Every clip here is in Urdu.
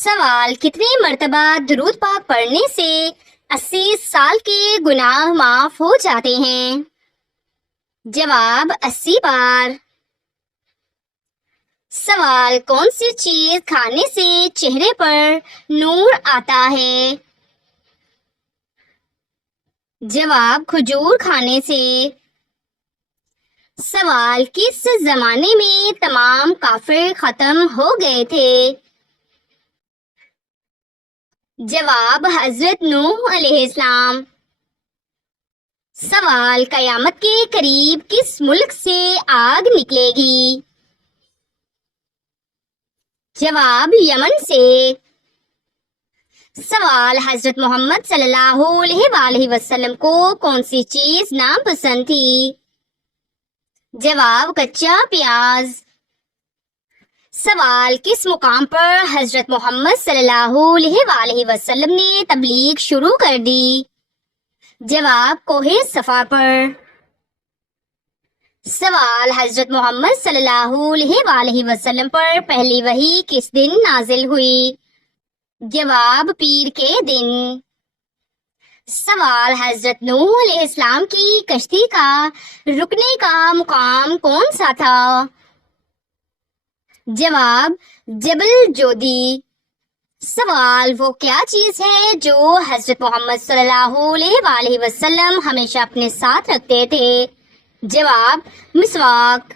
سوال: کتنی مرتبہ درود پاک پڑھنے سے 80 سال کے گناہ معاف ہو جاتے ہیں؟ جواب: 80 بار۔ سوال: کون سی چیز کھانے سے چہرے پر نور آتا ہے؟ جواب: کھجور کھانے سے۔ سوال: کس زمانے میں تمام کافر ختم ہو گئے تھے؟ جواب: حضرت نوح علیہ السلام۔ سوال: قیامت کے قریب کس ملک سے آگ نکلے گی؟ جواب: یمن سے۔ سوال: حضرت محمد صلی اللہ علیہ وآلہ وسلم کو کون سی چیز ناپسند تھی؟ جواب: کچا پیاز۔ سوال: کس مقام پر حضرت محمد صلی اللہ علیہ وآلہ وسلم نے تبلیغ شروع کر دی؟ جواب: کوہ صفا پر۔ سوال: حضرت محمد صلی اللہ علیہ وآلہ وسلم پر پہلی وحی کس دن نازل ہوئی؟ جواب: پیر کے دن۔ سوال: حضرت نوح علیہ السلام کی کشتی کا رکنے کا مقام کون سا تھا؟ جواب: جبل جودی۔ سوال: وہ کیا چیز ہے جو حضرت محمد صلی اللہ علیہ وآلہ وسلم ہمیشہ اپنے ساتھ رکھتے تھے؟ جواب: مسواک۔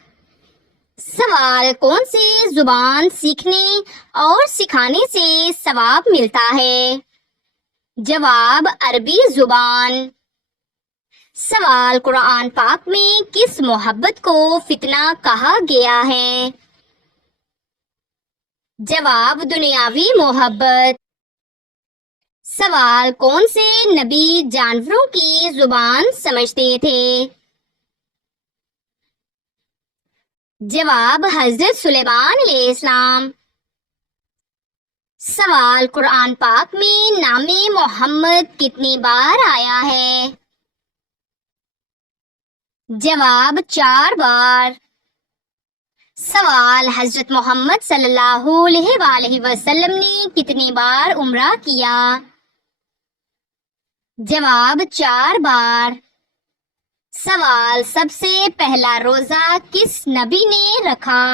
سوال: کون سی زبان سیکھنے اور سکھانے سے ثواب ملتا ہے؟ جواب: عربی زبان۔ سوال: قرآن پاک میں کس محبت کو فتنہ کہا گیا ہے؟ جواب: دنیاوی محبت۔ سوال: کون سے نبی جانوروں کی زبان سمجھتے تھے؟ جواب: حضرت سلیمان علیہ السلام۔ سوال: قرآن پاک میں نام محمد کتنی بار آیا ہے؟ جواب: 4 بار۔ سوال: حضرت محمد صلی اللہ علیہ وآلہ وسلم نے کتنی بار عمرہ کیا؟ جواب: 4 بار۔ سوال: سب سے پہلا روزہ کس نبی نے رکھا؟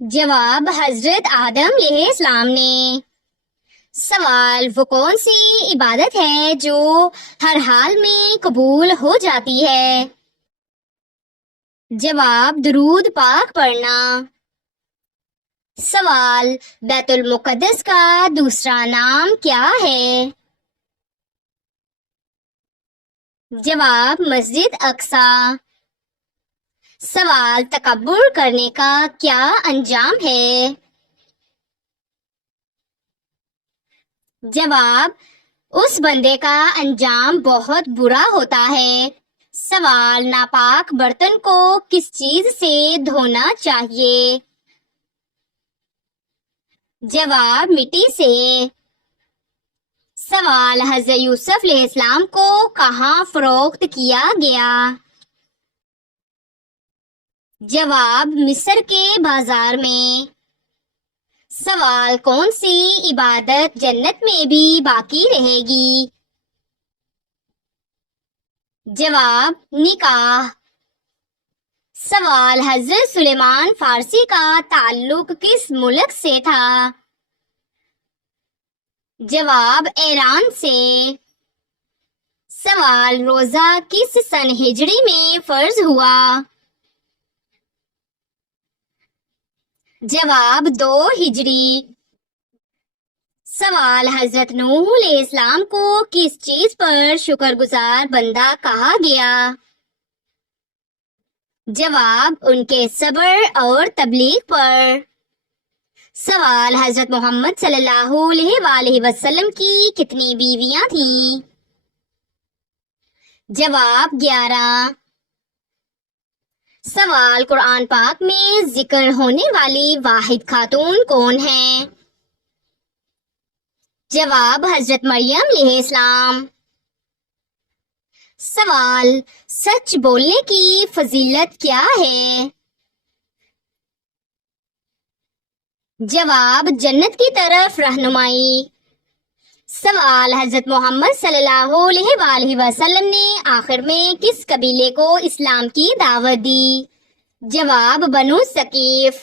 جواب: حضرت آدم علیہ السلام نے۔ سوال: وہ کون سی عبادت ہے جو ہر حال میں قبول ہو جاتی ہے؟ جواب: درود پاک پڑھنا۔ سوال: بیت المقدس کا دوسرا نام کیا ہے؟ جواب: مسجد اقصی۔ سوال: تکبر کرنے کا کیا انجام ہے؟ جواب: اس بندے کا انجام بہت برا ہوتا ہے۔ سوال: ناپاک برتن کو کس چیز سے دھونا چاہیے؟ جواب: مٹی سے۔ سوال: حضرت یوسف علیہ السلام کو کہاں فروخت کیا گیا؟ جواب: مصر کے بازار میں۔ سوال: کون سی عبادت جنت میں بھی باقی رہے گی؟ جواب: نکاح۔ سوال: حضرت سلیمان فارسی کا تعلق کس ملک سے تھا؟ جواب: ایران سے۔ سوال: روزہ کس سن ہجری میں فرض ہوا؟ جواب: 2 ہجری۔ سوال: حضرت نوح علیہ السلام کو کس چیز پر شکر گزار بندہ کہا گیا؟ جواب: ان کے صبر اور تبلیغ پر۔ سوال: حضرت محمد صلی اللہ علیہ وآلہ وسلم کی کتنی بیویاں تھیں؟ جواب: 11۔ سوال: قرآن پاک میں ذکر ہونے والی واحد خاتون کون ہیں؟ جواب: حضرت مریم علیہ السلام۔ سوال: سچ بولنے کی فضیلت کیا ہے؟ جواب جنت کی طرف رہنمائی۔ سوال حضرت محمد صلی اللہ علیہ وآلہ وسلم نے آخر میں کس قبیلے کو اسلام کی دعوت دی؟ جواب بنو ثقیف۔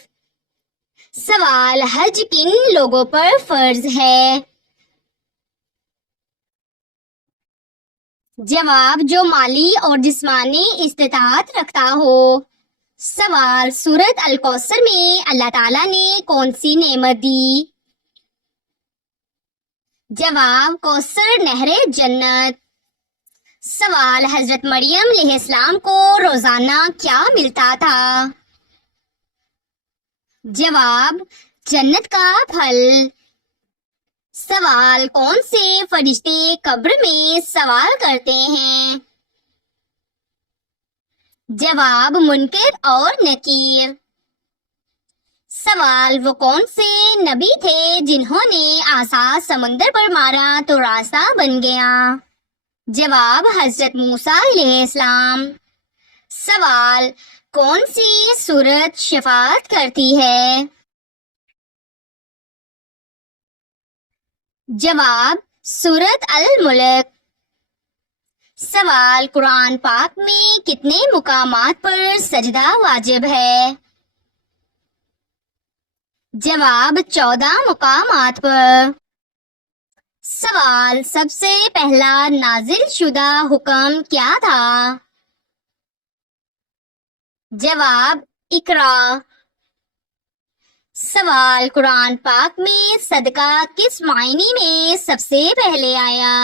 سوال حج کن لوگوں پر فرض ہے؟ جواب جو مالی اور جسمانی استطاعت رکھتا ہو۔ سوال سورۃ الکوثر میں اللہ تعالیٰ نے کون سی نعمت دی؟ جواب کوثر نہر جنت۔ سوال حضرت مریم علیہ السلام کو روزانہ کیا ملتا تھا؟ جواب جنت کا پھل۔ سوال کون سے فرشتے قبر میں سوال کرتے ہیں؟ جواب منکر اور نکیر۔ سوال وہ کون سے نبی تھے جنہوں نے عصا سمندر پر مارا تو راستہ بن گیا؟ جواب حضرت موسیٰ علیہ السلام۔ سوال کون سی سورت شفاعت کرتی ہے؟ جواب سورۃ الملک۔ سوال قرآن پاک میں کتنے مقامات پر سجدہ واجب ہے؟ جواب 14 مقامات پر۔ سوال سب سے پہلا نازل شدہ حکم کیا تھا؟ جواب اقرا۔ سوال قرآن پاک میں صدقہ کس معنی میں سب سے پہلے آیا؟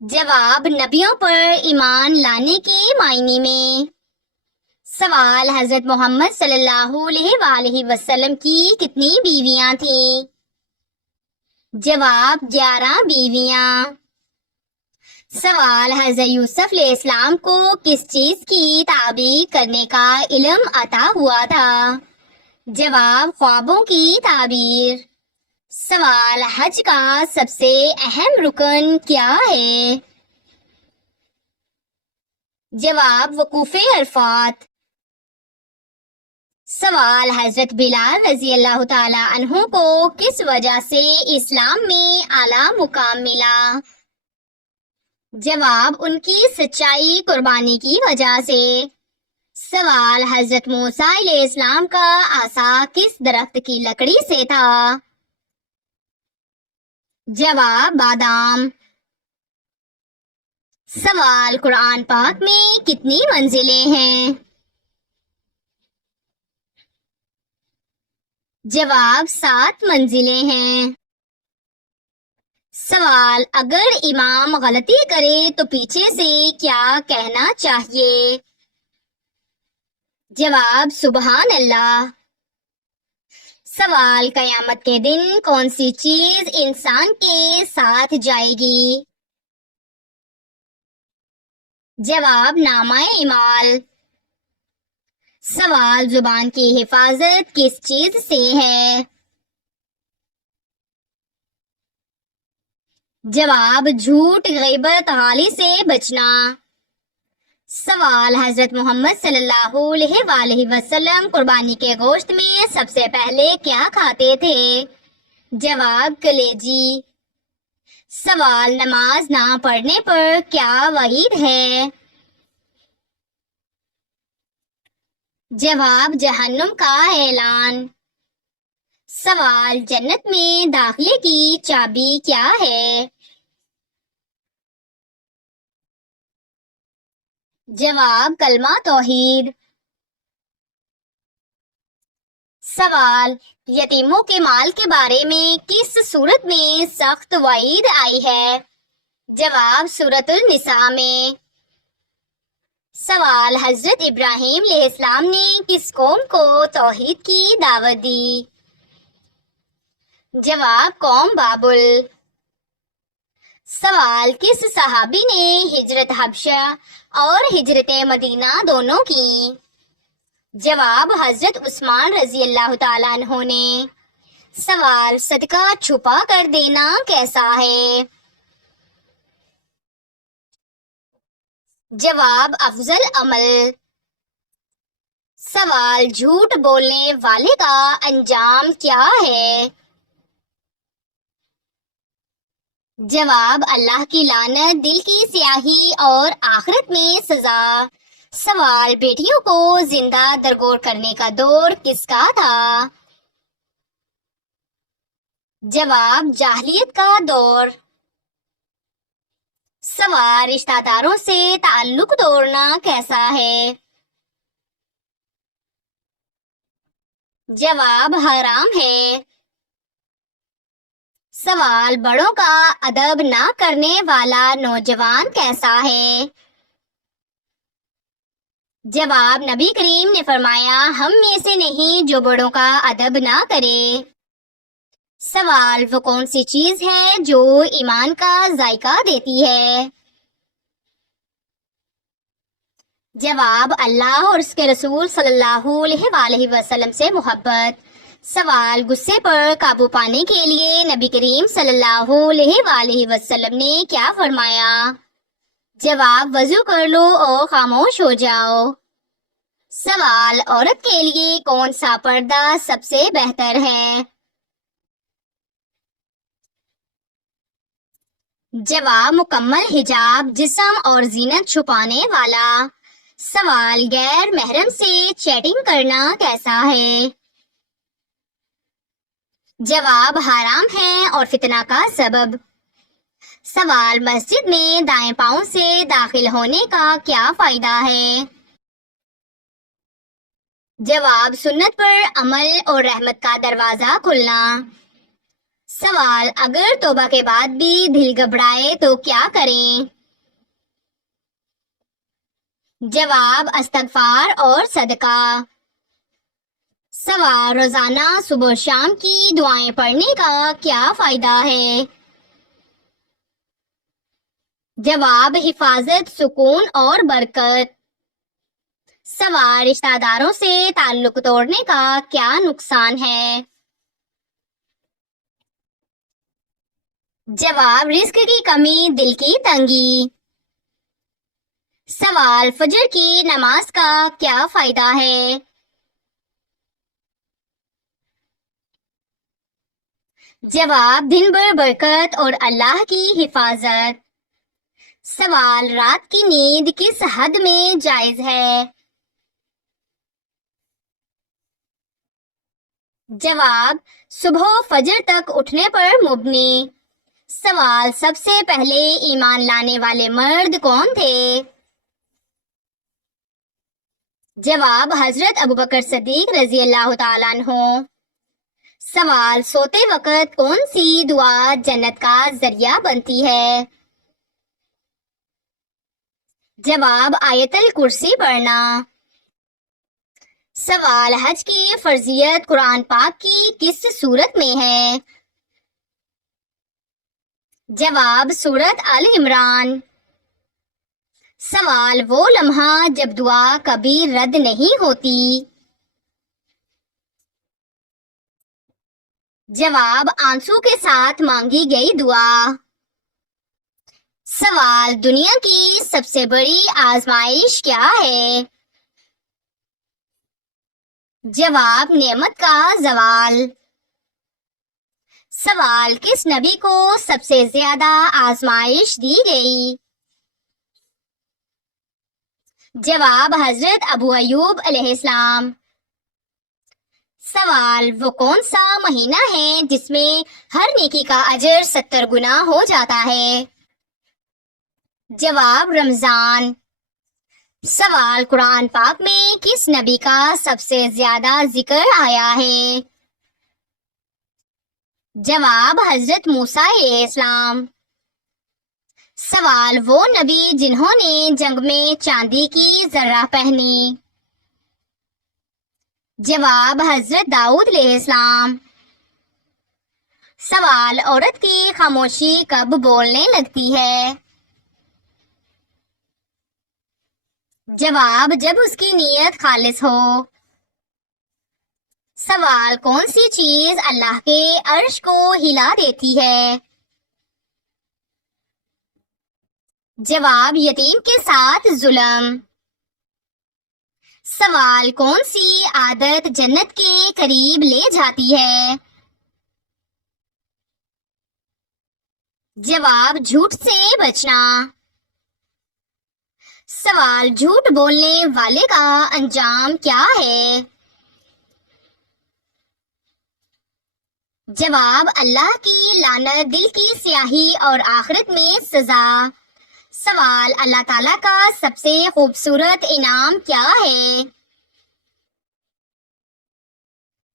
جواب نبیوں پر ایمان لانے کے معنی میں۔ سوال حضرت محمد صلی اللہ علیہ وآلہ وسلم کی کتنی بیویاں تھیں؟ جواب 11 بیویاں۔ سوال حضرت یوسف علیہ السلام کو کس چیز کی تعبیر کرنے کا علم عطا ہوا تھا؟ جواب خوابوں کی تعبیر۔ سوال حج کا سب سے اہم رکن کیا ہے؟ جواب وقوف عرفات۔ سوال حضرت بلال رضی اللہ تعالی عنہ کو کس وجہ سے اسلام میں اعلیٰ مقام ملا؟ جواب ان کی سچائی قربانی کی وجہ سے۔ سوال حضرت موسیٰ علیہ السلام کا عصا کس درخت کی لکڑی سے تھا؟ جواب بادام۔ سوال قرآن پاک میں کتنی منزلیں ہیں؟ جواب 7 منزلیں ہیں۔ سوال اگر امام غلطی کرے تو پیچھے سے کیا کہنا چاہیے؟ جواب سبحان اللہ۔ سوال قیامت کے دن کون سی چیز انسان کے ساتھ جائے گی؟ جواب نامہ اعمال۔ سوال زبان کی حفاظت کس چیز سے ہے؟ جواب جھوٹ غیبت غالی سے بچنا۔ سوال حضرت محمد صلی اللہ علیہ وآلہ وسلم قربانی کے گوشت میں سب سے پہلے کیا کھاتے تھے؟ جواب کلیجی۔ سوال نماز نہ پڑھنے پر کیا وعید ہے؟ جواب جہنم کا اعلان۔ سوال جنت میں داخلے کی چابی کیا ہے؟ جواب کلمہ توحید۔ سوال یتیموں کے مال کے بارے میں کس صورت میں سخت وعید آئی ہے؟ جواب سورۃ النساء میں۔ سوال حضرت ابراہیم علیہ السلام نے کس قوم کو توحید کی دعوت دی؟ جواب قوم بابل۔ سوال کس صحابی نے ہجرت حبشہ اور ہجرت مدینہ دونوں کی؟ جواب حضرت عثمان رضی اللہ تعالیٰ عنہ نے۔ سوال صدقہ چھپا کر دینا کیسا ہے؟ جواب افضل عمل۔ سوال، جھوٹ بولنے والے کا انجام کیا ہے؟ جواب، اللہ کی لعنت، دل کی سیاہی اور آخرت میں سزا۔ سوال، بیٹیوں کو زندہ درگور کرنے کا دور کس کا تھا؟ جواب، جاہلیت کا دور۔ سوال، رشتہ داروں سے تعلق توڑنا کیسا ہے؟ جواب، حرام ہے۔ سوال، بڑوں کا ادب نہ کرنے والا نوجوان کیسا ہے؟ جواب، نبی کریم نے فرمایا، ہم میں سے نہیں جو بڑوں کا ادب نہ کرے۔ سوال، وہ کون سی چیز ہے جو ایمان کا ذائقہ دیتی ہے؟ جواب، اللہ اور اس کے رسول صلی اللہ علیہ وآلہ وسلم سے محبت۔ سوال، غصے پر قابو پانے کے لیے نبی کریم صلی اللہ علیہ وآلہ وسلم نے کیا فرمایا؟ جواب، وضو کر لو اور خاموش ہو جاؤ۔ سوال، عورت کے لیے کون سا پردہ سب سے بہتر ہے؟ جواب، مکمل حجاب، جسم اور زینت چھپانے والا۔ سوال، غیر محرم سے چیٹنگ کرنا کیسا ہے؟ جواب، حرام ہے اور فتنہ کا سبب۔ سوال، مسجد میں دائیں پاؤں سے داخل ہونے کا کیا فائدہ ہے؟ جواب، سنت پر عمل اور رحمت کا دروازہ کھلنا۔ سوال، اگر توبہ کے بعد بھی دل گھبرائے تو کیا کریں؟ جواب، استغفار اور صدقہ۔ سوال، روزانہ صبح و شام کی دعائیں پڑھنے کا کیا فائدہ ہے؟ جواب، حفاظت، سکون اور برکت۔ سوال، رشتہ داروں سے تعلق توڑنے کا کیا نقصان ہے؟ جواب، رزق کی کمی، دل کی تنگی۔ سوال، فجر کی نماز کا کیا فائدہ ہے؟ جواب، دن بھر برکت اور اللہ کی حفاظت۔ سوال، رات کی نیند کس حد میں جائز ہے؟ جواب، صبح و فجر تک اٹھنے پر مبنی۔ سوال، سب سے پہلے ایمان لانے والے مرد کون تھے؟ جواب، حضرت ابوبکر صدیق رضی اللہ تعالیٰ عنہ۔ سوال، سوتے وقت کون سی دعا جنت کا ذریعہ بنتی ہے؟ جواب، آیت الکرسی پڑھنا۔ سوال، حج کی فرضیت قرآن پاک کی کس سورت میں ہے؟ جواب، سورت آل عمران۔ سوال، وہ لمحہ جب دعا کبھی رد نہیں ہوتی۔ جواب، آنسو کے ساتھ مانگی گئی دعا۔ سوال، دنیا کی سب سے بڑی آزمائش کیا ہے؟ جواب، نعمت کا زوال۔ سوال، کس نبی کو سب سے زیادہ آزمائش دی گئی؟ جواب، حضرت ابو ایوب علیہ السلام۔ سوال، وہ کون سا مہینہ ہے جس میں ہر نیکی کا اجر 70 گنا ہو جاتا ہے؟ جواب، رمضان۔ سوال، قرآن پاک میں کس نبی کا سب سے زیادہ ذکر آیا ہے؟ جواب، حضرت موسیٰ علیہ السلام۔ سوال، وہ نبی جنہوں نے جنگ میں چاندی کی ذرہ پہنی؟ جواب، حضرت داؤد علیہ السلام۔ سوال، عورت کی خاموشی کب بولنے لگتی ہے؟ جواب، جب اس کی نیت خالص ہو۔ سوال، کون سی چیز اللہ کے عرش کو ہلا دیتی ہے؟ جواب، یتیم کے ساتھ ظلم۔ سوال کون سی عادت جنت کے قریب لے جاتی ہے؟ جواب جھوٹ سے بچنا۔ سوال جھوٹ بولنے والے کا انجام کیا ہے؟ جواب اللہ کی لعنت، دل کی سیاہی اور آخرت میں سزا۔ سوال اللہ تعالیٰ کا سب سے خوبصورت انعام کیا ہے؟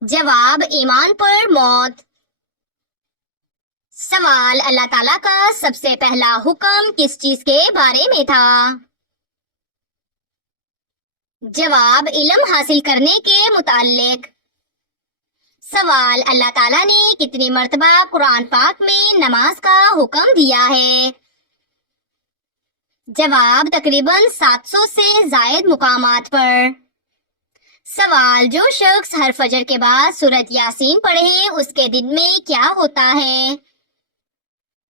جواب ایمان پر موت۔ سوال اللہ تعالیٰ کا سب سے پہلا حکم کس چیز کے بارے میں تھا؟ جواب علم حاصل کرنے کے متعلق۔ سوال اللہ تعالیٰ نے کتنی مرتبہ قرآن پاک میں نماز کا حکم دیا ہے؟ جواب تقریباً 700 سے زائد مقامات پر۔ سوال جو شخص ہر فجر کے بعد سورۃ یاسین پڑھے اس کے دن میں کیا ہوتا ہے؟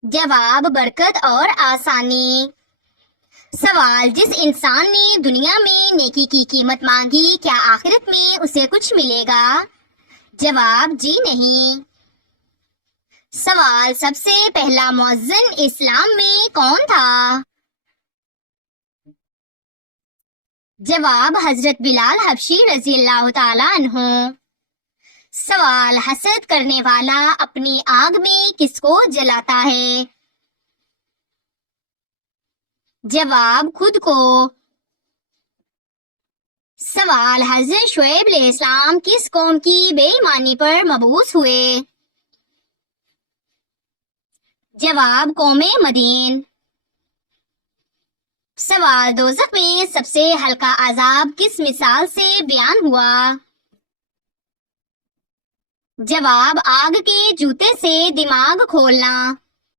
جواب برکت اور آسانی۔ سوال جس انسان نے دنیا میں نیکی کی قیمت مانگی کیا آخرت میں اسے کچھ ملے گا؟ جواب جی نہیں۔ سوال سب سے پہلا مؤذن اسلام میں کون تھا؟ جواب حضرت بلال حبشی رضی اللہ تعالی عنہ۔ سوال حسد کرنے والا اپنی آگ میں کس کو جلاتا ہے؟ جواب خود کو۔ سوال حضرت شعیب علیہ السلام کس قوم کی بے ایمانی پر مبعوث ہوئے؟ جواب قوم مدین۔ سوال دوزخ میں سب سے ہلکا عذاب کس مثال سے بیان ہوا؟ جواب آگ کے جوتے سے دماغ کھولنا۔